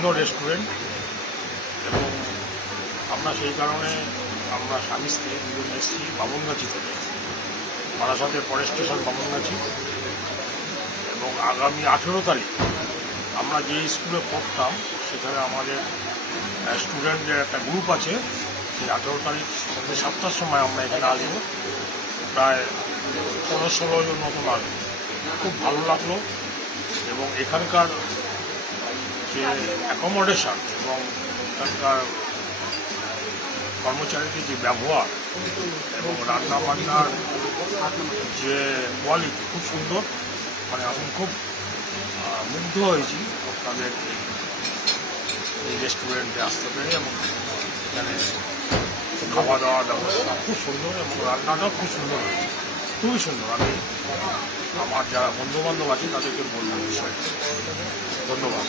ভিন্ন রেস্টুরেন্ট, এবং আমরা সেই কারণে আমরা স্বামী স্ত্রী দুজন এসেছি বামনগাছি থেকে, বারাসাতের পরের স্টেশন বামনগাছি। এবং আগামী 18 তারিখ আমরা যে স্কুলে পড়তাম সেখানে আমাদের স্টুডেন্টদের একটা গ্রুপ আছে। সেই 18 তারিখ সন্ধ্যে 7টার সময় আমরা এখানে আসবো, প্রায় 15-16 জন মতন আসবো। খুব ভালো লাগলো, এবং এখানকার যে অ্যাকোমোডেশন এবং এখানকার কর্মচারীদের যে ব্যবহার এবং রান্না বান্নার যে কোয়ালিটি খুব সুন্দর। মানে আমি খুব মুগ্ধ হয়েছি তাদের এই রেস্টুরেন্টে আসতে পেরে, এবং এখানে খাওয়া দাওয়ার ব্যবস্থা খুব সুন্দর এবং রান্নাটাও খুব সুন্দর হয়েছে, খুবই সুন্দর। আমি আমার যারা বন্ধুবান্ধব আছে তাদেরকে বলবো বিষয়টা। ধন্যবাদ।